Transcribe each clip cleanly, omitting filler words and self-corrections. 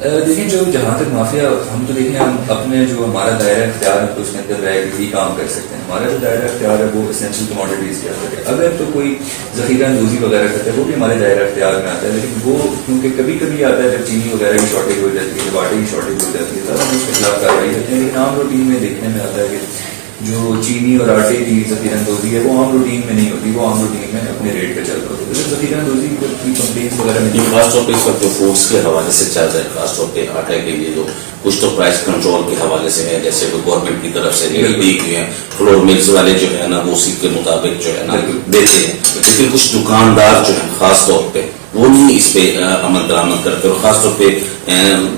دیکھیں جو جہاں تک مافیا ہم تو دیکھیں ہم اپنے جو ہمارا دائرہ اختیار ہے تو اس کے اندر رہ کے ہی کام کر سکتے ہیں. ہمارا جو دائرہ اختیار ہے وہ اسینشیل کموڈیٹیز کے اندر ہے. اگر تو کوئی ذخیرہ اندوزی وغیرہ کرتا ہے وہ بھی ہمارے دائرہ اختیار میں آتا ہے, لیکن وہ کیونکہ کبھی کبھی آتا ہے جب چینی وغیرہ کی شارٹیج ہو جاتی ہے, جب آٹے کی شارٹیج ہو جاتی ہے تب ہم اس کے خلاف کارروائی کرتے ہیں. لیکن عام روٹین میں دیکھنے میں آتا ہے کہ جو چینی اور آٹے کی ذخیرہ اندوزی ہے وہ عام روٹین میں نہیں ہوتی, وہ عام روٹین میں اپنے ریٹ پہ چل رہا ہوتا ہے. ذخیرہ اندوزی کی کمپلینس وغیرہ میں یہ خاص طور پہ اس وقت جو فوڈس کے حوالے سے چل رہا ہے, خاص طور پہ آٹے کے لیے جو کچھ تو پرائس کنٹرول کے حوالے سے ہے, جیسے وہ گورنمنٹ کی طرف سے ریٹ دی ہوئی ہیں, فلور ملز والے جو ہے نا وہ اسی کے مطابق جو ہے نا دیتے ہیں, لیکن کچھ دکاندار جو ہیں خاص طور پہ وہ نہیں اس پہ عمل درآمد کرتے, اور خاص طور پہ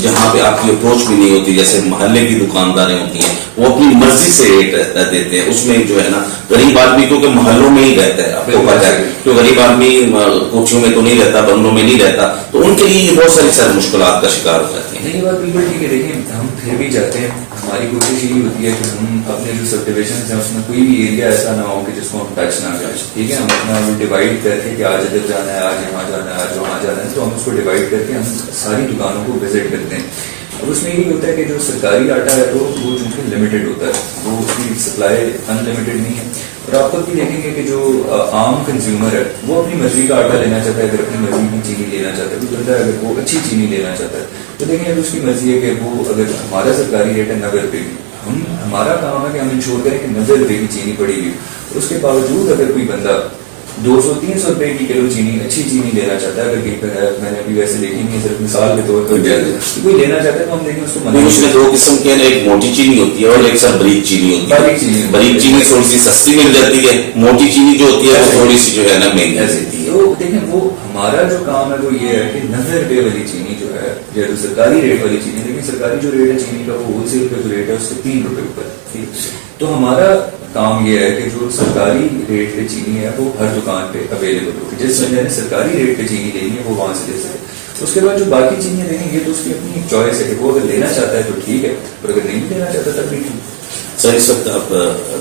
جہاں پہ آپ کی اپروچ بھی نہیں ہوتی, جیسے محلے کی دکانداریں ہوتی ہیں وہ اپنی مرضی سے ریٹ دیتے ہیں. اس میں جو ہے نا غریب آدمی کیونکہ محلوں میں ہی رہتا ہے, آپ کو پتا ہے کہ غریب آدمی کوٹھیوں میں تو نہیں رہتا, بنگلوں میں نہیں رہتا, تو ان کے لیے یہ بہت ساری سر مشکلات کا شکار ہو جاتے ہیں. یہ بات بالکل ٹھیک ہے. دیکھیں ہم پھر بھی چاہتے ہیں, ہماری کوشش یہی ہوتی ہے کہ ہم اپنے جو سب ڈویژنس ہیں اس میں کوئی بھی ایریا ایسا نہ ہو کہ جس کو ہم ٹچ نہ کریں. ٹھیک ہے, ہم اپنا ڈیوائڈ کر کے کہ آج ادھر جانا ہے, آج یہاں جانا ہے, آج وہاں جانا ہے, تو ہم اس کو ڈیوائڈ کر کے ہم ساری دکانوں کو وزٹ کرتے ہیں. اور اس میں یہی ہوتا ہے کہ جو سرکاری آٹا ہے تو وہ چونکہ لمیٹڈ ہوتا ہے, وہ اس کی سپلائی ان لمیٹڈ نہیں ہے. اور آپ خود بھی دیکھیں گے کہ جو عام کنزیومر ہے وہ اپنی مرضی کا آٹا لینا چاہتا ہے, اگر اپنی مرضی کی چینی لینا چاہتا ہے, کوئی بندہ اگر وہ اچھی چینی لینا چاہتا ہے تو دیکھیں اب اس کی مرضی ہے کہ وہ اگر ہمارا سرکاری ریٹ ہے 90 روپے کی, ہمارا کام ہے کہ ہم انشور کریں کہ 90 روپے کی چینی پڑے گی. اس کے باوجود اگر کوئی بندہ 200-300 روپے کی کلو چینی, اچھی چینی لینا چاہتا ہے, اگر کہیں پہ ہے, میں نے ابھی ویسے دیکھی نہیں, صرف مثال کے طور پر کوئی لینا چاہتا ہے تو ہم دیکھیں اس کو اس میں دو قسم کے, ایک موٹی چینی ہوتی ہے اور ایک سر بریک چینی ہوتی ہے. بریک چینی تھوڑی سی سستی مل جاتی ہے, موٹی چینی جو ہوتی ہے وہ تھوڑی سی جو ہے نا مہنگی ہوتی ہے. تو دیکھیں وہ ہمارا جو کام ہے وہ یہ ہے کہ 90 روپے والی چینی جو ہے یا جو سرکاری ریٹ والی چینی, لیکن سرکاری جو ریٹ ہے چینی کا وہ ہول سیل پہ جو ریٹ ہے اس سے 3 روپے اوپر. تو ہمارا کام یہ ہے کہ جو سرکاری ریٹ پہ چینی ہے وہ ہر دکان پہ اویلیبل ہوگی, جس بندے نے سرکاری ریٹ پہ چینی لینی ہے وہ وہاں سے لے سکے. اس کے بعد جو باقی چینیاں دیں گے تو اس کی اپنی چوائس ہے کہ وہ اگر لینا چاہتا ہے تو ٹھیک ہے, اور اگر نہیں لینا چاہتا تب بھی ٹھیک. سر اس وقت آپ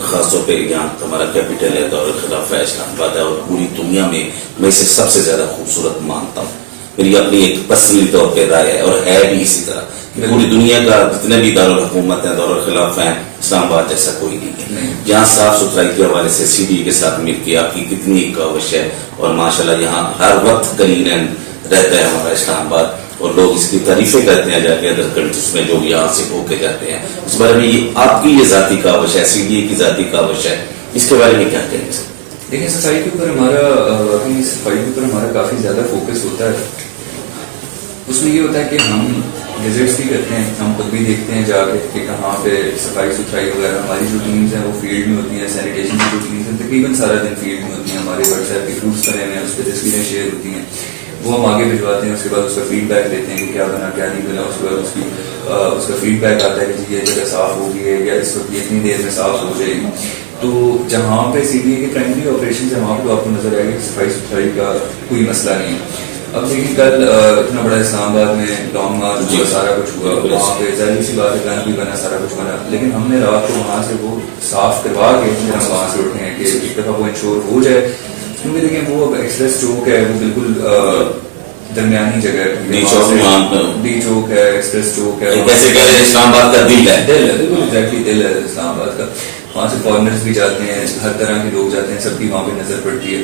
خاص طور پہ یہاں ہمارا کیپٹل ہے دور خلافہ اسلام آباد ہے, اور پوری دنیا میں اسے سب سے زیادہ خوبصورت مانتا ہوں. میری اپنی ایک پرسنلی طور پہ رائے ہے, اور ہے بھی اسی طرح کہ پوری دنیا کا جتنے بھی دارالحکومت ہیں, دارالخلافہ ہیں, اسلام آباد جیسا کوئی نہیں ہے. یہاں صاف ستھرائی کے حوالے سے سی ڈی کے ساتھ مل کے آپ کی کتنی کاوش ہے, اور ماشاءاللہ یہاں ہر وقت کلین اینڈ رہتا ہے ہمارا اسلام آباد, اور لوگ اس کی تعریفیں کرتے ہیں جا کے ادر کنٹریز میں جو یہاں سے ہو کے جاتے ہیں. اس بارے میں یہ آپ کی یہ ذاتی کاوش ہے, سی ڈی کی ذاتی کاوش ہے, اس کے بارے میں کیا کہیں گے سر؟ دیکھیں صفائی کے اوپر ہمارا صفائی کے اوپر ہمارا کافی زیادہ فوکس ہوتا ہے. اس میں یہ ہوتا ہے کہ ہم وزٹس بھی کرتے ہیں, ہم خود بھی دیکھتے ہیں جا کے کہ کہاں پہ صفائی ستھرائی وغیرہ. ہماری جو ٹیمز ہیں وہ فیلڈ میں ہوتی ہیں, سینیٹیشن کی جو ٹیمز ہیں تقریباً سارا دن فیلڈ میں ہوتی ہیں. ہمارے واٹس ایپ کے گروپس بنے ہوئے ہیں, اس پہ تصویریں شیئر ہوتی ہیں, وہ ہم آگے بھجواتے ہیں. اس کے بعد اس کا فیڈ بیک لیتے ہیں کہ کیا بنا کیا نہیں بنا. اس کے بعد اس کا فیڈ بیک آتا ہے کہ جی یہ جگہ صاف ہوگی ہے یا اس وقت اتنی دیر میں صاف ہو جائے گی. تو جہاں پہ سی ڈی اے کے پرائمری آپریشن ہے وہاں پہ آپ کو نظر آئے گا کہ صفائی ستھرائی کا کوئی مسئلہ نہیں ہے. اب دیکھیں کل اتنا بڑا اسلام آباد میں لانگ مارچ ہوا, سارا کچھ ہوا, وہاں پہ ظاہر سی بات ہے گن بھی بنا, سارا کچھ بنا, لیکن ہم نے رات کو وہاں سے وہ صاف کروا کے پھر ہم وہاں سے اٹھے ہیں کہ ایک دفعہ وہ انشور ہو جائے. کیونکہ دیکھیں وہ ایکسپریس چوک ہے, وہ بالکل درمیانی جگہ ہے, ڈی چوک ہے, ایکسپریس چوک ہے, کیسے کہہ رہے ہیں اسلام آباد کا دل ہے, دل ہے بالکل ایگزیکٹلی دل ہے اسلام آباد کا. وہاں سے فارنرز بھی جاتے ہیں, ہر طرح کے لوگ جاتے ہیں, سب کی وہاں پہ نظر پڑتی ہے.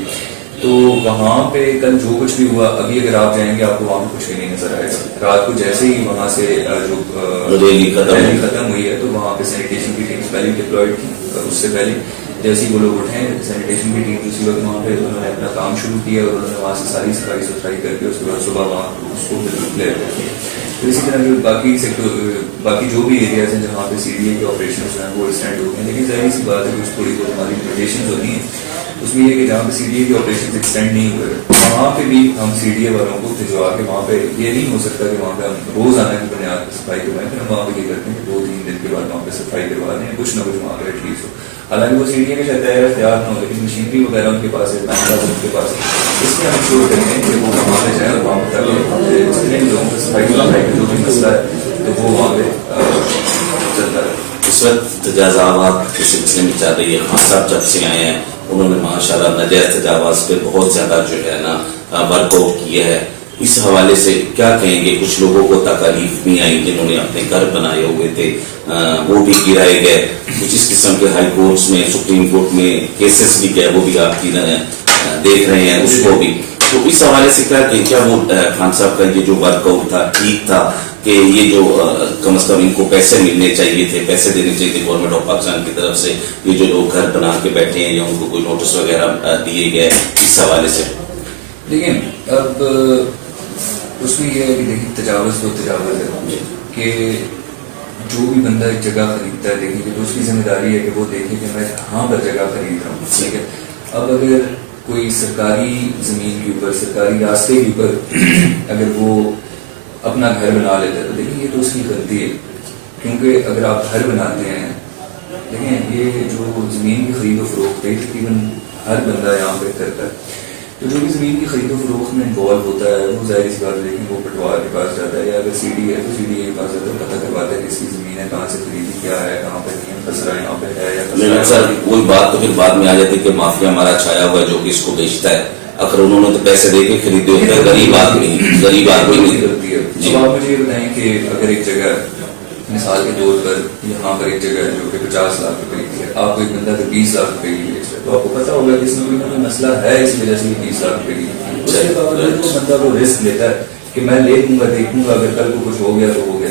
تو وہاں پہ کل جو کچھ بھی ہوا, ابھی اگر آپ جائیں گے آپ کو وہاں پہ کچھ بھی نہیں نظر آئے گا. رات کو جیسے ہی وہاں سے جو ریلی ختم ہوئی ہے تو وہاں پہ سینیٹیشن کی ٹیم پہلے ڈپلائڈ تھی, اس سے پہلے جیسے ہی وہ لوگ اٹھے سینیٹیشن کی ٹیم اسی وقت وہاں پہ انہوں نے اپنا کام شروع کیا, اور انہوں نے وہاں سے ساری صفائی ستھرائی کر کے اس کے بعد صبح وہاں اس کو بالکل کلیئر کر دیا. تو اسی طرح جو باقی جو بھی ایریاز ہیں جہاں پہ سی ڈی اے کے آپریشنز ہیں وہ ایکسٹینڈ ہو گئے ہیں, لیکن ظاہر سی بات ہے کہ اس تھوڑی بہت ہماری لمیٹیشنز ہوتی ہیں. اس میں یہ کہ جہاں پہ سی ڈی اے کے آپریشن ایکسٹینڈ نہیں ہوئے وہاں پہ بھی ہم سی ڈی اے والوں کو بھجوا کے وہاں پہ یہ نہیں ہو سکتا کہ وہاں پہ ہم روز آنے کی بنیاد پہ صفائی کروائیں, پھر ہم وہاں پہ یہ کرتے ہیں کہ 2-3 دن کے بعد وہاں پہ صفائی کروا دیں, کچھ نہ کچھ وہاں پہ ایٹ لیسٹ ہو. حالانکہ وہ سی ڈی اے کے شاید اختیار نہ ہو, لیکن مشینری وغیرہ ان کے پاس ہے, مینوفیکچرر ان کے پاس ہے. اس میں ہم شروع کریں گے کہ وہ وہاں پہ جائیں اور وہاں پہ تاکہ جتنے بھی لوگوں کو صفائی ستھرائی کا جو بھی مسئلہ ہے تو وہ وہاں پہ چلتا رہے. اس وقت تجاوزات کے سلسلے میں چل رہی ہے. خان صاحب جب سے آئے ہیں انہوں نے ماشاءاللہ ناجائز تجاوز پہ بہت زیادہ جو ہے نا ورک آؤٹ کیا ہے. اس حوالے سے کیا کہیں گے؟ کچھ لوگوں کو تکالیف بھی آئی جنہوں نے اپنے گھر بنائے ہوئے تھے، وہ بھی گرائے گئے، کچھ اس قسم کے ہائی کورٹس میں، سپریم کورٹ میں کیسز بھی گئے، وہ بھی آپ کی دیکھ رہے ہیں اس کو بھی. تو اس حوالے سے کیا وہ خان صاحب کا یہ جو ورک آؤٹ تھا ٹھیک تھا کہ یہ جو کم از کم ان کو پیسے ملنے چاہیے تھے، پیسے دینے چاہیے تھے گورنمنٹ آف پاکستان کی طرف سے، یہ جو لوگ گھر بنا کے بیٹھے ہیں یا ان کو کوئی نوٹس وغیرہ دیے گئے اس حوالے سے؟ دیکھیں اب اس میں یہ ہے کہ دیکھیں تجاوز تو تجاوز ہے کہ جو بھی بندہ ایک جگہ خریدتا ہے دیکھیں کہ اس کی ذمہ داری ہے کہ وہ دیکھے کہ میں کہاں پر جگہ خرید رہا ہوں. ٹھیک ہے، اب اگر کوئی سرکاری زمین کے اوپر، سرکاری راستے کے اوپر اگر وہ اپنا گھر بنا لیتا ہے تو دیکھیں یہ تو اس کی غلطی ہے، کیونکہ اگر آپ گھر بناتے ہیں، دیکھیں یہ جو زمین کی خرید و فروخت ہے تقریباً ہر بندہ یہاں پہ کرتا ہے، تو جو بھی زمین کی خرید و فروخت میں انوالو ہوتا ہے وہ ظاہر سی بات ہے کہ وہ پٹوار کے پاس جاتا ہے، یا اگر سی ڈی ہے تو سی ڈی اے کے پاس جاتا ہے، پتہ کرواتا ہے کہ اس کی زمین ہے، کہاں سے خریدی، کیا ہے، کہاں پہ نہیں ہے، کچرا یہاں پہ ہے یا لیکن سر وہی بات تو پھر بعد میں آ جاتی ہے کہ مافیا ہمارا چھایا ہوا ہے جو کہ اس کو بیچتا ہے. اگر انہوں نے تو پیسے دے کے خریدے ہوتے ہیں، غریب آدمی نہیں کرتی ہے. اب آپ مجھے یہ بتائیں کہ اگر ایک جگہ مثال کے طور پر یہاں پر ایک جگہ ہے جو کہ 50 لاکھ روپے کی ہے، آپ کو ایک بندہ اگر 20 لاکھ روپے کی بیچ رہا ہے تو آپ کو پتا ہوگا کہ اس میں کوئی مسئلہ ہے، اس وجہ سے یہ 20 لاکھ روپے کی. اس کے باوجود وہ بندہ وہ رسک لیتا ہے کہ میں لے لوں گا، دیکھوں گا، اگر کل کو کچھ ہو گیا تو ہو گیا.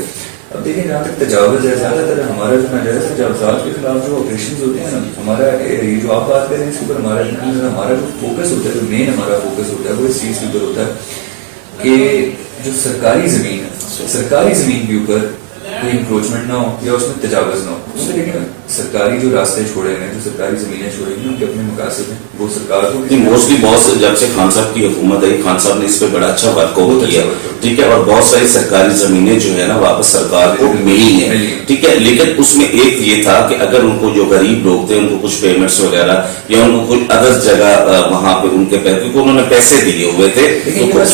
اب دیکھیں جہاں تک تجاوز ہے، زیادہ تر ہمارا جو ناجائز تجاوزات کے خلاف جو آپریشن ہوتے ہیں نا، ہمارا یہ جو آپ بات کر رہے ہیں اس کے اوپر ہمارا جو فوکس ہوتا ہے، جو مین ہمارا فوکس ہوتا ہے وہ اس چیز کے اوپر ہوتا ہے کہ جو سرکاری زمین ہے، سرکاری زمین کے اوپر کوئی انکروچمنٹ نہ ہو یا اس میں تجاوز نہ ہو. لیکن سرکاری جو راستے چھوڑے ہیں، جو سرکاری زمینیں چھوڑی ہیں، ان کے اپنے مقاصد ہیں، وہ سرکار کو موسٹلی بہت جب سے خان صاحب کی حکومت آئی، خان صاحب نے اس پہ بڑا اچھا ورک آؤٹ کیا، ٹھیک ہے، اور بہت ساری سرکاری زمینیں جو ہے نا واپس سرکار کو ملی ہیں، ٹھیک ہے. لیکن اس میں ایک یہ تھا کہ اگر ان کو جو غریب لوگ تھے ان کو کچھ پیمنٹس وغیرہ یا ان کو کچھ ادر جگہ وہاں پہ ان کے کیونکہ انہوں نے پیسے دیے ہوئے تھے تو تھوڑا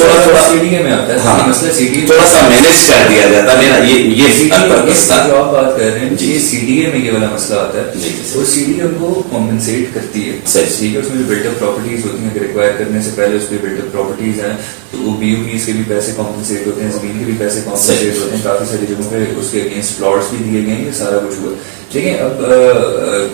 سا مینج کر دیا جاتا. میرا یہ جو آپ بات کر رہے ہیں یہ سی ڈی اے میں یہ والا مسئلہ آتا ہے، اور سی ڈی اے ان کو کمپنسیٹ کرتی ہے. ٹھیک ہے، اس میں جو بلٹ اپ پراپرٹیز ہوتی ہیں، اگر ایکوائر کرنے سے پہلے اس پہ بلٹ اپ پراپرٹیز ہیں تو وہ بی او پیز کے بھی پیسے کمپنسیٹ ہوتے ہیں، زمین کے بھی پیسے کمپنسیٹ ہوتے ہیں، کافی ساری جگہوں پہ اس کے اگینسٹ پلاٹس بھی دیے گئے ہیں، یہ سارا کچھ ہوا. دیکھیں اب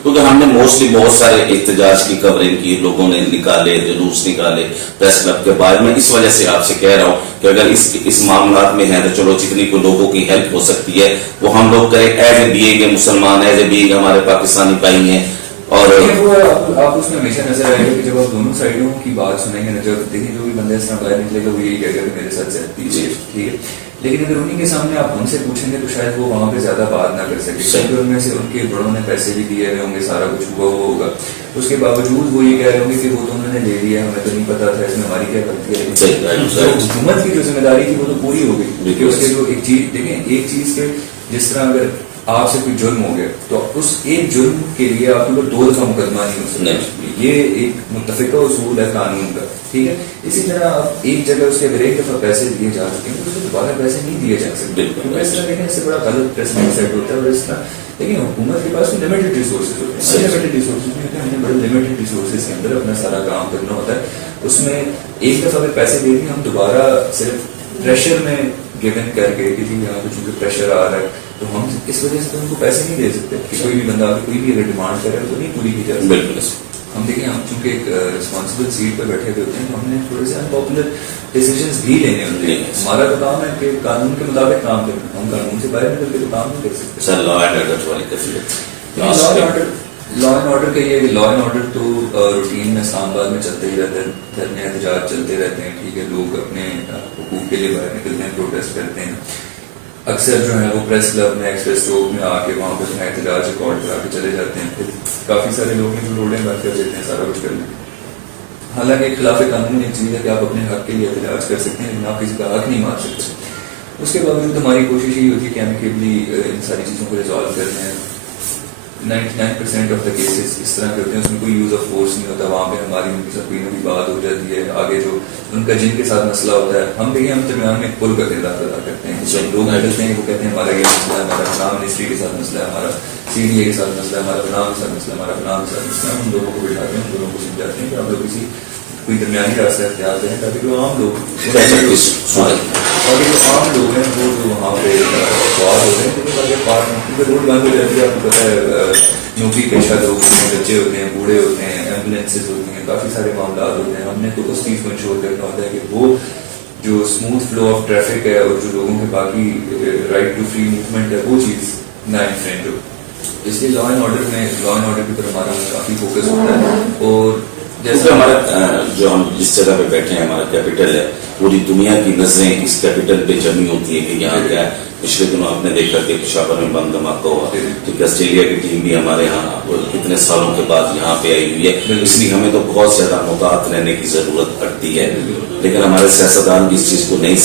کیونکہ ہم نے موسٹلی بہت سارے احتجاج کی کورنگ کی، لوگوں نے نکالے، جلوس نکالے پریس کلب کے بارے میں. اس وجہ سے آپ سے کہہ رہا ہوں کہ اگر اس معاملات میں ہے تو چلو جتنی کو لوگوں کی ہیلپ ہو سکتی ہے وہ ہم لوگ کریں، ایز اے بیئنگ اے مسلمان، ایز اے بیئنگ ہمارے پاکستانی بھائی ہیں. اور آپ اس میں ہمیشہ نظر آئے گا کہ جب آپ دونوں سائڈوں کی بات سنیں گے نا، جب دیکھیں جو بھی بندہ اس طرح باہر نکلے گا وہ یہی کہے گا کہ میرے ساتھ زیادتی ہے، ٹھیک ہے. لیکن اگر انہیں کے سامنے آپ ان سے پوچھیں گے تو شاید وہ وہاں پہ زیادہ بات نہ کر سکے، کیونکہ ان میں سے ان کے بڑوں نے پیسے بھی دیے ہوئے ہوں گے، سارا کچھ ہوا وہ ہوگا، اس کے باوجود وہ یہ کہہ رہے ہوں گے کہ وہ تو انہوں نے لے لیا، ہمیں تو نہیں پتا تھا، اس میں ہماری کیا غلطی ہے. حکومت کی جو ذمہ داری تھی وہ تو پوری ہو گئی کہ اس کے جو ایک چیز دیکھیں، ایک چیز کے جس طرح اگر آپ سے کوئی جرم ہو گیا تو اس ایک جرم کے لیے آپ کو 2 دفعہ مقدمہ نہیں ہو سکتا، یہ ایک متفقہ اصول ہے قانون کا، ٹھیک ہے. اسی طرح آپ ایک جگہ اس کے اگر ایک دفعہ پیسے دیے جا سکتے ہیں تو اسے دوبارہ پیسے نہیں دیے جا سکتے، کیونکہ اس طرح دیکھیں اس سے بڑا غلط پریسیڈنٹ سیٹ ہوتا ہے. اور اس طرح لیکن حکومت کے پاس لمیٹڈ ریسورسز ہوتے ہیں، لمیٹڈ ریسورسز نہیں ہوتے ہیں، ہمیں بڑے لمیٹڈ ریسورسز کے اندر اپنا سارا کام کرنا ہوتا ہے. اس میں ایک دفعہ اگر پیسے دے دیں ہم دوبارہ صرف پریشر میں گیون کر کے کہ جی یہاں کچھ پریشر آ رہا ہے تو ہم اس وجہ سے تو ان کو پیسے نہیں دے سکتے کہ کوئی بھی بندہ کوئی بھی اگر ڈیمانڈ کرے تو نہیں پوری کی جا سکتی. بالکل ہم دیکھیں ہم چونکہ ایک رسپانسبل سیٹ پہ بیٹھے ہوئے ہوتے ہیں تو ہم نے تھوڑے سے انپاپولر ڈیسیجنس بھی لینے ہوتے ہیں. ہمارا تو کام ہے کہ قانون کے مطابق کام کرنا، ہم قانون سے باہر نکل کے تو کام نہیں کر سکتے. سر لا اینڈ آرڈر والی کیفیت، لا اینڈ آرڈر کا یہ ہے کہ لا اینڈ آرڈر تو روٹین میں اسلام آباد میں چلتے ہی رہتے ہیں، دھرنے احتجاج چلتے رہتے ہیں، ٹھیک ہے، لوگ اپنے حقوق کے لیے باہر نکلتے ہیں، پروٹیسٹ کرتے ہیں. اکثر جو ہے وہ پریس کلب میں، ایکسپریس چوک میں آ کے وہاں پہ اپنا احتجاج ریکارڈ کرا کے چلے جاتے ہیں. پھر کافی سارے لوگ ہیں جو روڈیں بند کر دیتے ہیں، سارا کچھ کر لیتے ہیں. حالانکہ خلاف قانون ایک چیز ہے کہ آپ اپنے حق کے لیے احتجاج کر سکتے ہیں لیکن آپ کسی کا حق نہیں مار سکتے. اس کے باوجود ہماری کوشش یہی ہوتی ہے کہ ایمیکیبلی ان ساری چیزوں کو ریزالو کرتے ہیں. 99% آف دا کیسز اس طرح کرتے ہیں، اس میں کوئی یوز آف فورس نہیں ہوتا. وہاں پہ ہماری ان کے ساتھ کوئی نہ کوئی بات ہو جاتی ہے. آگے جو ان کا جن کے ساتھ مسئلہ ہوتا ہے ہم دیکھیں ہم درمیان میں پل کا کردار ادا کرتے ہیں. جب لوگ نکلتے ہیں وہ کہتے ہیں ہمارا یہ مسئلہ ہے، ہمارا فلاں منسٹری کے ساتھ مسئلہ ہے، ہمارا سی ڈی اے کے ساتھ مسئلہ ہے، ہمارا فلاں کے ساتھ مسئلہ ہے، ہمارا فلاں کے ساتھ مسئلہ ہے. ہم لوگوں کو بٹھاتے ہیں، ہم لوگوں کو سمجھاتے ہیں کہ آپ لوگ کسی کوئی درمیانی راستہ اختیار کریں تاکہ جو عام لوگ اور جو عام لوگ ہیں وہ جو وہاں پہ سوار ہو رہے ہیں کیونکہ روڈ بند ہو جاتی ہے. آپ کو پتہ ہے نوکری پیشہ لوگ ہوتے ہیں, بچے ہوتے ہیں, بوڑھے ہوتے ہیں, ایمبولینسز ہوتی ہیں, کافی سارے معاملات ہوتے ہیں. ہم نے تو اس چیز کو انشور کرنا ہوتا ہے کہ وہ جو اسموتھ فلو آف ٹریفک ہے اور جو لوگوں کے باقی رائٹ ٹو فری موومنٹ ہے وہ چیز نہ انفرینٹ ہو. اس لیے لا اینڈ آرڈر کی طرف ہمارا کافی فوکس ہوتا ہے. اور جیسے ہمارا جو ہم جس جگہ پہ بیٹھے ہیں ہمارا کیپٹل ہے, پوری دنیا کی نظریں اس کیپٹل پہ جمی ہوتی ہے کہ یہاں کیا ہے. پچھلے دنوں آپ نے دیکھا کہ پشاور میں بم دھماکہ ہوا, کیونکہ آسٹریلیا کی ٹیم بھی ہمارے یہاں کتنے سالوں کے بعد یہاں پہ آئی ہوئی ہے. اس لیے ہمیں تو بہت زیادہ محتاط رہنے کی ضرورت پڑتی ہے, لیکن ہمارے سیاستدان بھی اس چیز کو نہیں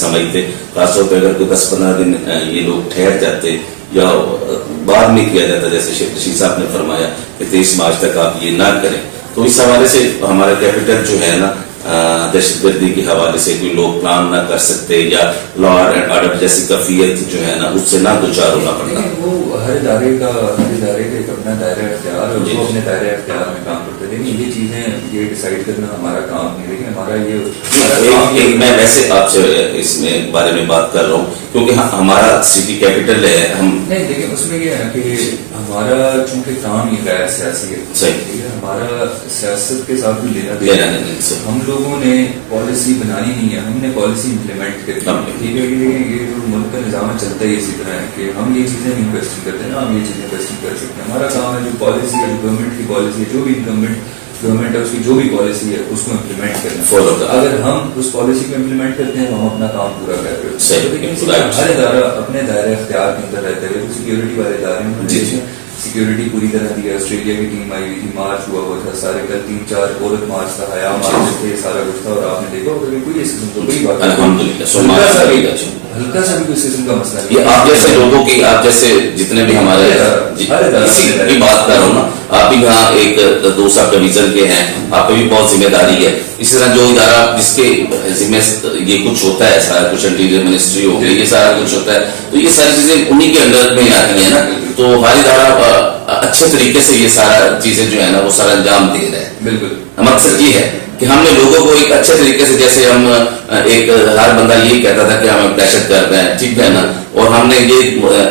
سمجھتے. خاص طور پہ اگر کوئی 10-15 دن یہ لوگ ٹھہر جاتے یا بعد میں کیا جاتا, جیسے شیخ رشید صاحب نے فرمایا کہ 23 مارچ تک آپ یہ نہ کریں, تو اس حوالے سے ہمارا کیپٹل جو ہے نا دہشت گردی کے حوالے سے کوئی لوگ پلان نہ کر سکتے یا لا اینڈ آرڈر جیسی کیفیت جو ہے نا اس سے نہ دوچار ہونا پڑتا. وہ ہر ادارے کا ایک اپنا دائرہ اختیار اور وہ اپنے دائرہ اختیار میں کام کرتے ہیں. لیکن یہ چیزیں یہ ڈیسائیڈ کرنا ہمارا کام نہیں, لیکن ہمارا یہ میں ویسے آپ سے اس میں بارے میں بات کر رہا ہوں کیونکہ ہمارا سٹی کیپٹل ہے. ہم نہیں, لیکن اس میں یہ ہے کہ ہمارا چونکہ کام یہ غیر سیاسی ہے, صحیح, ہمارا سیاست کے ساتھ بھی لینا دینا. ہم لوگوں نے پالیسی بنانی نہیں ہے, ہم نے پالیسی امپلیمنٹ کرنی. ٹھیک ہے, یہ جو ملک کا نظام چلتا ہے اسی طرح ہے کہ ہم یہ چیزیں نہیں کوشچن کرتے نا, ہم یہ چیزیں کوشچن کر سکتے ہیں. ہمارا کام ہے جو پالیسی ہے, جو گورنمنٹ کی پالیسی ہے, جو بھی گورنمنٹ ہے اس کی جو بھی پالیسی ہے اس کو امپلیمنٹ کرنا, فالو کرنا. اگر ہم اس پالیسی کو امپلیمنٹ کرتے ہیں تو ہم اپنا کام پورا کر رہے ہیں. لیکن ہر ادارہ اپنے دائرۂ اختیار کے اندر رہتے ہوئے سیکورٹی والے ادارے میں سیکورٹی پوری طرح دی ہے. آسٹریلیا کی ٹیم آئی ہوئی تھی, مارچ ہوا تھا سارے, کل 3-4 عورت مارچ تھا, حیا مارچ تھے, سارا کچھ تھا. اور آپ نے دیکھا کوئی اس قسم کو کوئی بات ہلکا سا بھی کوئی قسم کا مسئلہ نہیں. آپ جیسے لوگوں کی, آپ جیسے جتنے بھی ہمارے اسی کی بات کر رہا ہوں نا, آپ بھی یہاں ایک 2 سب ڈویژن کے ہیں, آپ پہ بھی بہت ذمہ داری ہے. اسی طرح جو ادارہ جس کے ذمہ یہ کچھ ہوتا ہے, سارا کچھ انٹیریئر منسٹری ہو گئی, یہ سارا کچھ ہوتا ہے, تو یہ ساری چیزیں انہی کے انڈر میں آتی ہیں نا. تو ہر ادارہ اچھے طریقے سے یہ سارا چیزیں جو ہے نا وہ سارا انجام دے رہے ہیں. بالکل, مقصد یہ ہے کہ ہم نے لوگوں کو ایک اچھے طریقے سے, جیسے ہم ایک ہر بندہ یہی کہتا تھا کہ ہم دہشت گرد ہیں, ٹھیک ہے نا, اور ہم نے یہ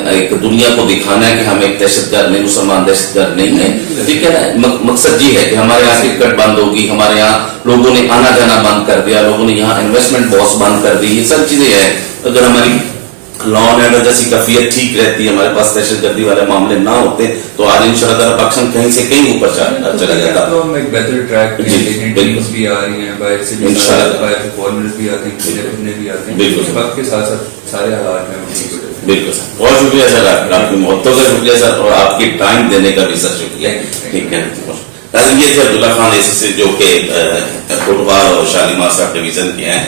ایک دنیا کو دکھانا ہے کہ ہم ایک دہشت گرد نہیں, مسلمان دہشت گرد نہیں ہیں, ٹھیک ہے نا. مقصد یہ ہے کہ ہمارے یہاں ٹکٹ بند ہوگی, ہمارے یہاں لوگوں نے آنا جانا بند کر دیا, لوگوں نے یہاں انویسٹمنٹ بہت بند کر دی, یہ سب چیزیں ہیں. اگر ہماری لا اینڈ آرڈر جیسی کیفیت ٹھیک رہتی ہے, ہمارے پاس دہشت گردی والے معاملے نہ ہوتے, تو آج ان شاء اللہ پاکستان کہیں سے کہیں اوپر چلا جاتا. تو ہم ایک بہتر ٹریک پہ ہیں, ٹیمز بھی آ رہی ہیں, باہر سے بھی فارنرز بھی آتے ہیں, اپنے بھی آتے ہیں. بالکل, وقت کے ساتھ ساتھ سارے حالات میں. بالکل سر, بہت شکریہ سر, آپ کی محبتوں کا شکریہ سر, اور آپ کی ٹائم دینے کا بھی سر شکریہ. ٹھیک ہے, یہ تھے عبداللہ خان ایس سے, جو کہ کوٹوال اور شالیمار سب ڈویژن کے ہیں.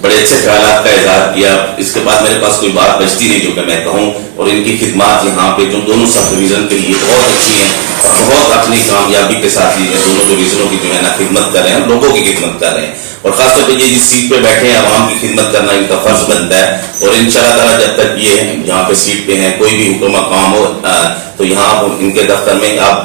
بڑے اچھے خیالات کا اظہار کیا. اس کے بعد میرے پاس کوئی بات بچتی نہیں جو کہ میں کہوں, اور ان کی خدمات یہاں پہ جو دونوں سب ڈویژن کے لیے بہت اچھی ہیں, اور بہت اپنی کامیابی کے ساتھ یہ دونوں ڈویژنوں کی جو ہے نا خدمت کر رہے ہیں, لوگوں کی خدمت کر رہے ہیں. اور خاص طور پہ یہ جس سیٹ پہ بیٹھے ہیں عوام کی خدمت کرنا ان کا فرض بنتا ہے. اور ان شاء اللہ تعالیٰ جب تک یہ یہاں پہ سیٹ پہ ہیں, کوئی بھی حکم کام ہو تو یہاں ان کے دفتر میں آپ